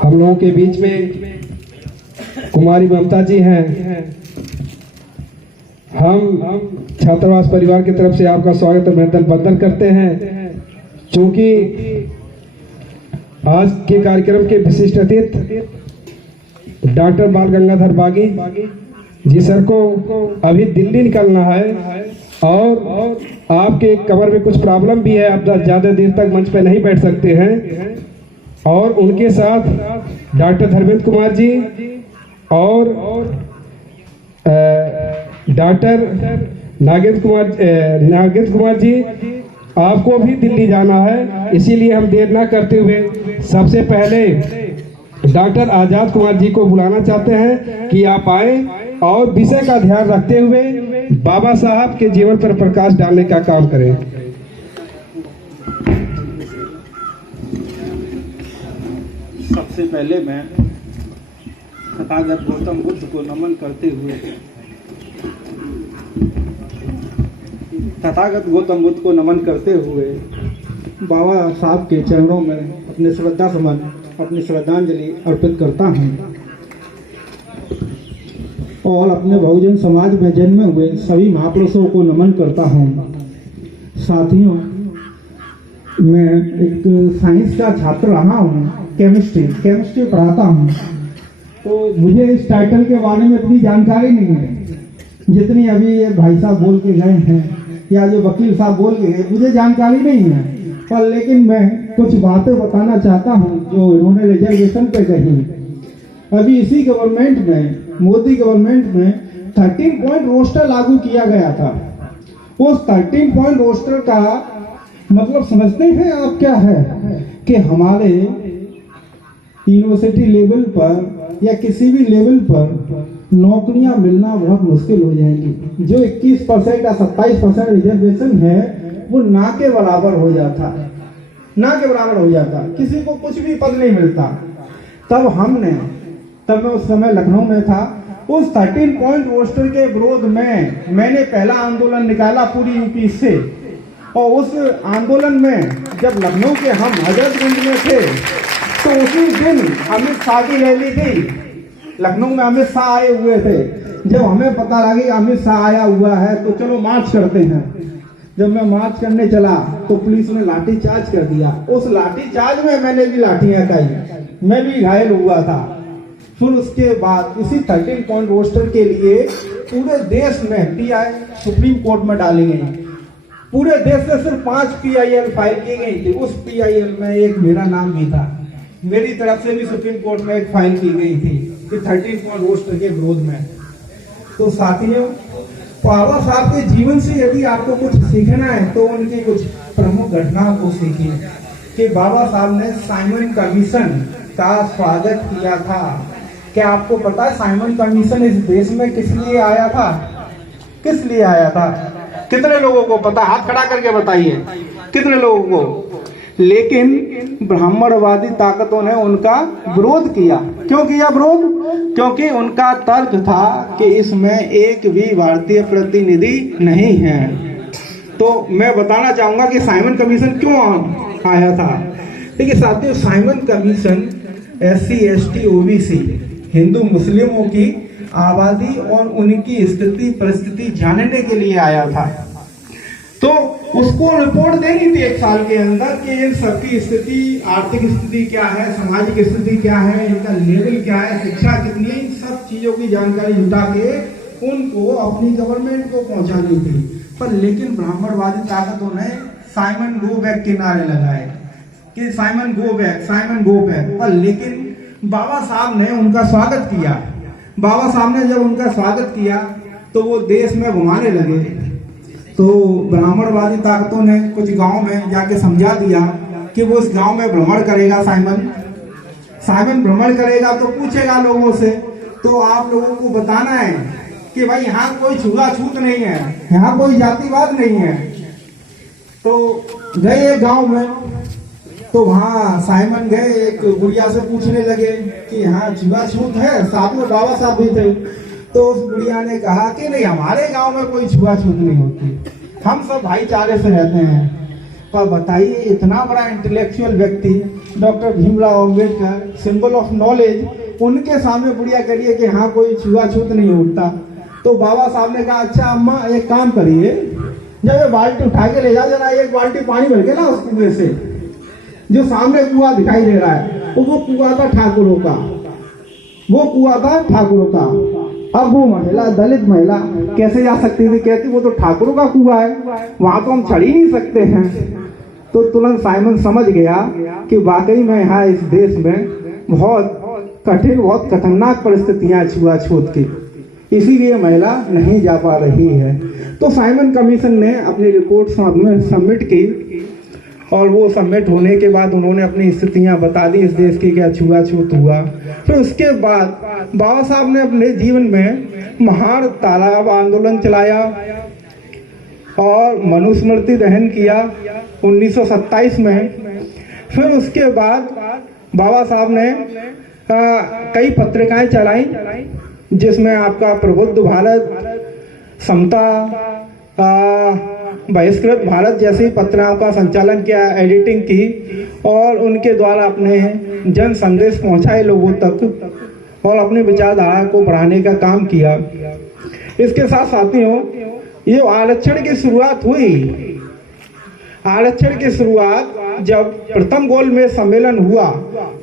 हम लोगों के बीच में कुमारी ममता जी हैं। हम छात्रावास परिवार की तरफ से आपका स्वागत और अभिनंदन वंदन करते हैं। क्योंकि आज के कार्यक्रम के विशिष्ट अतिथि डॉक्टर बाल गंगाधर बागी जी सर को अभी दिल्ली निकलना है और आपके कमर में कुछ प्रॉब्लम भी है, आप ज़्यादा देर तक मंच पे नहीं बैठ सकते हैं। और उनके साथ डॉक्टर धर्मेंद्र कुमार जी और डॉक्टर नागेंद्र कुमार जी, आपको भी दिल्ली जाना है। इसीलिए हम देर ना करते हुए सबसे पहले डॉक्टर आजाद कुमार जी को बुलाना चाहते हैं कि आप आए और विषय का ध्यान रखते हुए बाबा साहब के जीवन पर प्रकाश डालने का काम करें। सबसे पहले मैं तथागत गौतम बुद्ध को नमन करते हुए बाबा साहब के चरणों में अपने श्रद्धा सुमन अपनी श्रद्धांजलि अर्पित करता हूँ और अपने बहुजन समाज में जन्मे हुए सभी महापुरुषों को नमन करता हूँ। साथियों, मैं एक साइंस का छात्र रहा हूँ, केमिस्ट्री पढ़ाता हूँ, तो मुझे इस टाइटल के बारे में इतनी जानकारी नहीं है जितनी अभी ये भाई साहब बोल के गए हैं या जो वकील साहब बोल के गए, मुझे जानकारी नहीं है। पर लेकिन मैं कुछ बातें बताना चाहता हूँ जो इन्होंने रिजर्वेशन पे कही। अभी इसी गवर्नमेंट में, मोदी गवर्नमेंट में 13 पॉइंट रोस्टर लागू किया गया था। उस 13 पॉइंट रोस्टर का मतलब समझते हैं आप क्या है कि हमारे यूनिवर्सिटी लेवल पर या किसी भी लेवल पर नौकरियां मिलना बहुत मुश्किल हो जाएंगी। जो 21% या 27% रिजर्वेशन है वो ना के बराबर हो जाता, किसी को कुछ भी पद नहीं मिलता। तब मैं उस समय लखनऊ में था। उस 13 पॉइंट रोस्टर के विरोध में मैंने पहला आंदोलन निकाला पूरी यूपी से। और उस आंदोलन में जब लखनऊ के हम हजरतगंज में थे तो उसी दिन अमित शाह की रैली थी। लखनऊ में अमित शाह आए हुए थे। जब हमें पता लगा कि अमित शाह आया हुआ है तो चलो मार्च करते हैं। जब मैं मार्च करने चला तो पुलिस ने लाठी चार्ज कर दिया। उस लाठी चार्ज में मैंने भी लाठियां खाई, मैं भी घायल हुआ था। फिर उसके बाद इसी 13 पॉइंट रोस्टर के लिए पूरे देश में पीआई सुप्रीम कोर्ट में डाली गई। पूरे देश से सिर्फ 5 PIL फाइल की गई थी। उस PIL में एक मेरा नाम भी था। मेरी तरफ से भी सुप्रीम कोर्ट में एक फाइल की गई थी कि 13 पॉइंट रोस्टर के विरोध में। तो साथियों, बाबा साहब के जीवन से यदि आपको कुछ सीखना है तो उनकी कुछ प्रमुख घटनाओं को सीखिए। कि बाबा साहब ने साइमन कमीशन का स्वागत किया था। क्या आपको पता है साइमन कमीशन इस देश में किस लिए आया था? कितने लोगों को पता? हाथ खड़ा करके बताइए कितने लोगों को। लेकिन ब्राह्मणवादी ताकतों ने उनका विरोध किया। क्यों किया विरोध? क्योंकि उनका तर्क था कि इसमें एक भी भारतीय प्रतिनिधि नहीं है। तो मैं बताना चाहूंगा कि साइमन कमीशन क्यों आया था। देखिए साथियों, Simon commission SC ST OBC Hindu मुस्लिमों की आबादी और उनकी स्थिति परिस्थिति जानने के लिए आया था। तो उसको रिपोर्ट देनी थी 1 साल के अंदर कि इन सबकी स्थिति, आर्थिक स्थिति क्या है, सामाजिक स्थिति क्या है, इनका लेवल क्या है, शिक्षा कितनी है, सब चीजों की जानकारी जुटा के उनको अपनी गवर्नमेंट को पहुंचानी थी। पर लेकिन ब्राह्मणवादी ताकतों ने साइमन गो बैक के नारे लगाए कि साइमन गो बैक। पर लेकिन बाबा साहब ने उनका स्वागत किया। बाबा साहब ने जब उनका स्वागत किया तो वो देश में घुमाने लगे। तो ब्राह्मणवादी ताकतों ने कुछ गांव में जाके समझा दिया कि वो इस गांव में भ्रमण करेगा। साइमन भ्रमण करेगा तो पूछेगा लोगों से, तो आप लोगों को बताना है कि भाई यहाँ कोई छुआछूत नहीं है, यहाँ कोई जातिवाद नहीं है। तो गए एक गांव में, तो वहाँ साइमन गए, एक गुड़िया से पूछने लगे कि यहाँ छुआछूत है। साथ में बाबा साहब भी थे। तो उस गुड़िया ने कहा कि नहीं, हमारे गांव में कोई छुआछूत नहीं होती, हम सब भाईचारे से रहते हैं। पर बताइए, इतना बड़ा इंटेलेक्चुअल व्यक्ति doctor Bhimrao Ambedkar, symbol of knowledge, उनके सामने बुढ़िया करिए कि हाँ कोई छुआछूत नहीं उठता। तो बाबा साहब ने कहा अच्छा अम्मा एक काम करिए, जब ये बाल्टी उठा के ले जा जरा एक बाल्टी पानी भर के ना उस कुएं से, जो सामने कुआं दिखाई दे रहा है वो कुआं था ठाकुरों का, वो कुआं था ठाकुरों का। अब वो महिला, दलित महिला कैसे जा सकती थी? कहती वो तो ठाकुरों का कुआं है, वहां तो हम चढ़ ही नहीं सकते हैं। तो तुरंत साइमन समझ गया कि वाकई में यहाँ इस देश में बहुत कठिन, बहुत खतरनाक परिस्थितियां छुआछूत की, इसीलिए महिला नहीं जा पा रही है। तो साइमन कमीशन ने अपनी रिपोर्ट सबमिट की और वो सबमिट होने के बाद उन्होंने अपनी स्थितियां बता दी इस देश की, क्या छुआछूत हुआ। फिर उसके बाद बाबा साहब ने अपने जीवन में महान तालाब आंदोलन चलाया और मनुस्मृति दहन किया 1927 में। फिर उसके बाद बाबा साहब ने कई पत्रिकाएं चलाई, जिसमें आपका प्रबुद्ध भारत, समता, बहिष्कृत भारत जैसी पत्रिकाओं का संचालन किया, एडिटिंग की और उनके द्वारा अपने जन संदेश पहुंचाए लोगों तक और अपनी विचारधारा को बढ़ाने का काम किया। इसके साथ साथियों, ये आरक्षण की शुरुआत हुई, आरक्षण की शुरुआत जब प्रथम गोलमेज सम्मेलन हुआ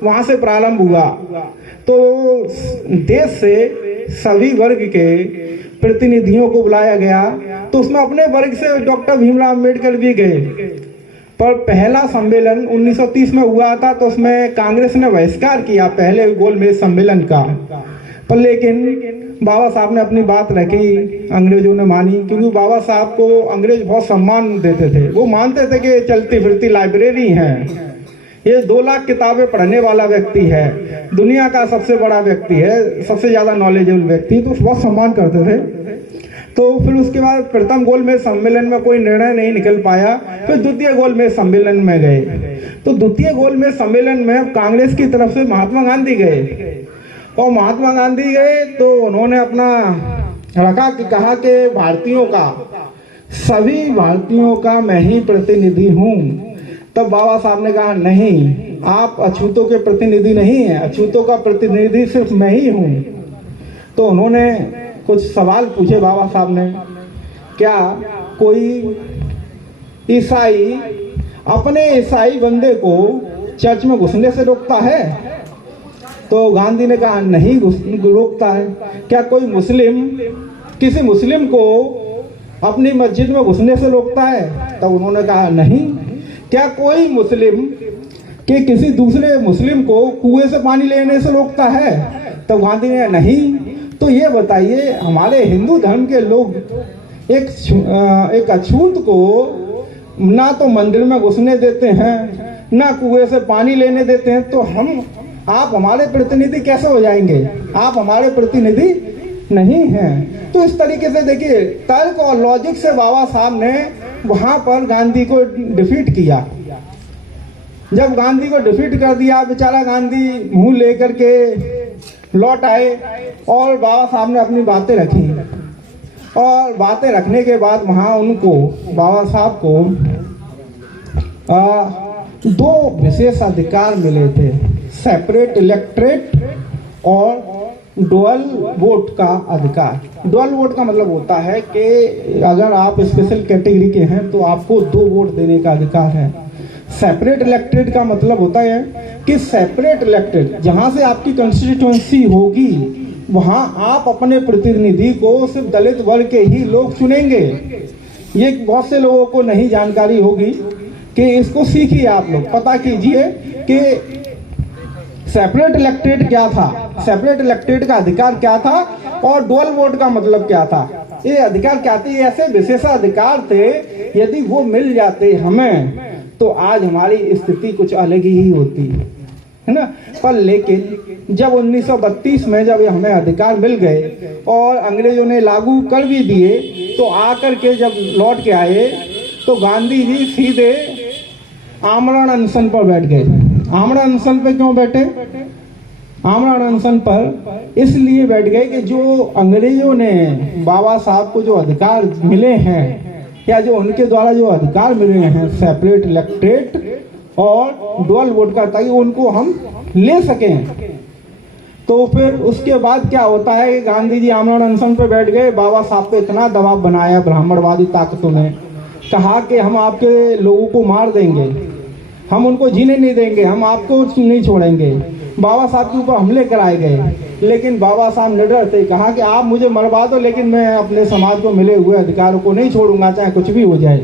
वहां से प्रारंभ हुआ। तो देश से सभी वर्ग के प्रतिनिधियों को बुलाया गया, तो उसमें अपने वर्ग से डॉक्टर भीमराव अंबेडकर भी गए। पर पहला सम्मेलन 1930 में हुआ था, तो उसमें कांग्रेस ने बहिष्कार किया पहले गोलमेज सम्मेलन का। पर लेकिन बाबा साहब ने अपनी बात रखी, अंग्रेजों ने मानी, क्योंकि बाबा साहब को अंग्रेज बहुत सम्मान देते थे। वो मानते थे कि चलती फिरती लाइब्रेरी है, ये 2 लाख किताबें पढ़ने वाला व्यक्ति है, दुनिया का सबसे बड़ा व्यक्ति है, सबसे ज्यादा नॉलेजेबल व्यक्ति, तो बहुत सम्मान करते थे। तो फिर उसके बाद प्रथम गोलमेज सम्मेलन में कोई निर्णय नहीं निकल पाया, फिर द्वितीय गोलमेज सम्मेलन में गए। तो द्वितीय गोलमेज सम्मेलन में कांग्रेस की तरफ से महात्मा गांधी गए और महात्मा गांधी गए तो उन्होंने अपना रखा कि कहा कि भारतीयों का, सभी भारतीयों का मैं ही प्रतिनिधि हूँ। तब बाबा साहब ने कहा नहीं, आप अछूतों के प्रतिनिधि नहीं हैं, अछूतों का प्रतिनिधि सिर्फ मैं ही हूँ। तो उन्होंने कुछ सवाल पूछे बाबा साहब ने, क्या कोई ईसाई अपने ईसाई बंदे को चर्च में घुसने से रोकता है? तो गांधी ने कहा नहीं रोकता है। क्या कोई मुस्लिम किसी मुस्लिम को अपनी मस्जिद में घुसने से रोकता है? तब उन्होंने कहा नहीं। क्या कोई मुस्लिम कि किसी दूसरे मुस्लिम को कुएं से पानी लेने से रोकता है? तो गांधी ने नहीं। तो ये बताइए, हमारे हिंदू धर्म के लोग एक अछूत को ना तो मंदिर में घुसने देते हैं, ना कुएं से पानी लेने देते हैं, तो आप हमारे प्रतिनिधि कैसे हो जाएंगे? आप हमारे प्रतिनिधि नहीं हैं। तो इस तरीके से देखिए, तर्क और लॉजिक से बाबा साहब ने वहां पर गांधी को डिफीट किया। जब गांधी को डिफीट कर दिया, बेचारा गांधी मुंह लेकर के लौट आए और बाबा साहब ने अपनी बातें रखी और बातें रखने के बाद वहां उनको, बाबा साहब को 2 विशेष अधिकार मिले थे, सेपरेट इलेक्टोरेट और डुअल वोट का अधिकार। डुअल वोट का मतलब होता है कि अगर आप स्पेशल कैटेगरी के हैं तो आपको 2 वोट देने का अधिकार है। सेपरेट इलेक्टेड का मतलब होता है कि सेपरेट इलेक्टेड, जहां से आपकी कंस्टिट्यूएंसी होगी वहां आप अपने प्रतिनिधि को सिर्फ दलित वर्ग के ही लोग चुनेंगे। ये बहुत से लोगों को नहीं जानकारी होगी कि इसको सीखिए, आप लोग पता कीजिए कि सेपरेट इलेक्टेड क्या था, सेपरेट इलेक्टेड का अधिकार क्या था और डुअल वोट का मतलब क्या था। ये अधिकार क्या थे? ऐसे विशेषाधिकार थे, यदि वो मिल जाते हमें तो आज हमारी स्थिति कुछ अलग ही होती है ना। पर लेकिन जब 1932 में जब हमें अधिकार मिल गए और अंग्रेजों ने लागू कर भी दिए, तो आकर के जब लौट के आए तो गांधी जी सीधे आमरण अनशन पर बैठ गए। आमरण अनशन पर क्यों बैठे? आमरण अनशन पर इसलिए बैठ गए कि जो अंग्रेजों ने बाबा साहब को जो अधिकार मिले हैं या जो उनके द्वारा जो अधिकार मिले हैं सेपरेट इलेक्टेड और डुअल वोट का, ताकि उनको हम ले सकें। तो फिर उसके बाद क्या होता है कि गांधी जी आमरण अनशन पे बैठ गए। बाबा साहब पे इतना दबाव बनाया ब्राह्मणवादी ताकतों ने, कहा कि हम आपके लोगों को मार देंगे, हम उनको जीने नहीं देंगे, हम आपको नहीं छोड़ेंगे। बाबा साहब के ऊपर हमले कराए गए, लेकिन बाबा साहब निडर थे, कहा कि आप मुझे मरवा दो लेकिन मैं अपने समाज को मिले हुए अधिकारों को नहीं छोड़ूंगा, चाहे कुछ भी हो जाए।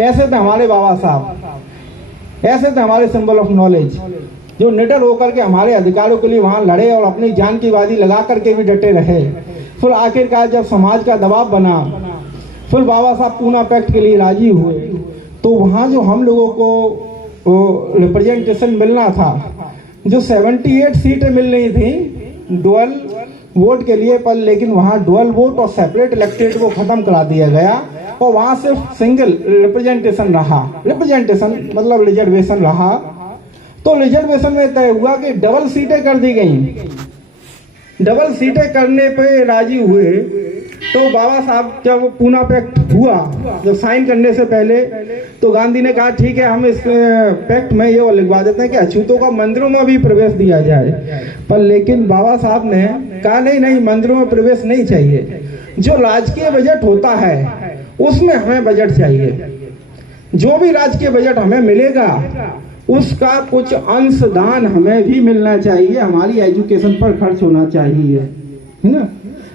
ऐसे थे हमारे बाबा साहब, ऐसे थे हमारे सिंबल ऑफ नॉलेज, जो निडर होकर के हमारे अधिकारों के लिए वहां लड़े और अपनी जान की बाजी लगा करके भी डटे रहे। फिर आखिरकार जब समाज का दबाव बना, फिर बाबा साहब पूना पैक्ट के लिए राजी हुए। तो वहाँ जो हम लोगों को रिप्रेजेंटेशन मिलना था, जो 78 सीटें मिल रही थी डुअल वोट के लिए, पर लेकिन वहाँ डुअल वोट और सेपरेट इलेक्टेड को खत्म करा दिया गया और वहाँ सिर्फ सिंगल रिप्रेजेंटेशन रहा। रिप्रेजेंटेशन मतलब रिजर्वेशन रहा। तो रिजर्वेशन में तय हुआ कि डबल सीटें कर दी गई। डबल सीटें करने पे राजी हुए। तो बाबा साहब जब पूना पैक्ट हुआ, जब साइन करने से पहले, तो गांधी ने कहा ठीक है हम इस पैक्ट में ये लिखवा देते हैं कि अछूतों का मंदिरों में भी प्रवेश दिया जाए। पर लेकिन बाबा साहब ने कहा नहीं नहीं, मंदिरों में प्रवेश नहीं चाहिए। जो राजकीय बजट होता है उसमें हमें बजट चाहिए। जो भी राजकीय बजट हमें मिलेगा उसका कुछ अंशदान हमें भी मिलना चाहिए, हमारी एजुकेशन पर खर्च होना चाहिए, है ना।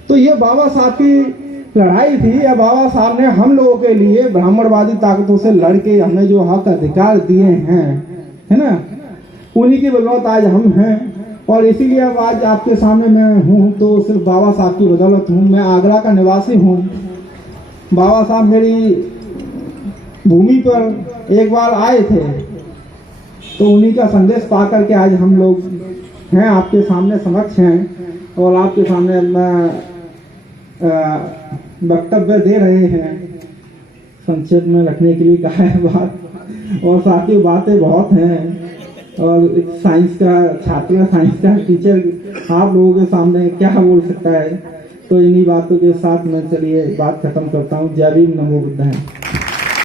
तो ये बाबा साहब की लड़ाई थी। या बाबा साहब ने हम लोगों के लिए ब्राह्मणवादी ताकतों से लड़के हमें जो हक अधिकार दिए हैं, है ना, उन्हीं की बदौलत आज हम हैं। और इसीलिए अब आज आपके सामने मैं हूँ तो सिर्फ बाबा साहब की बदौलत हूँ। मैं आगरा का निवासी हूँ। बाबा साहब मेरी भूमि पर एक बार आए थे, तो उन्हीं का संदेश पा करके आज हम लोग हैं आपके सामने समक्ष हैं और आपके सामने वक्तव्य दे रहे हैं। संक्षेप में रखने के लिए कहा है बात, और साथ ही बातें बहुत हैं। और एक साइंस का छात्र, साइंस का टीचर आप लोगों के सामने क्या बोल सकता है। तो इन्हीं बातों के साथ मैं चलिए बात खत्म करता हूँ। जय भीम, नमो बुद्धाय।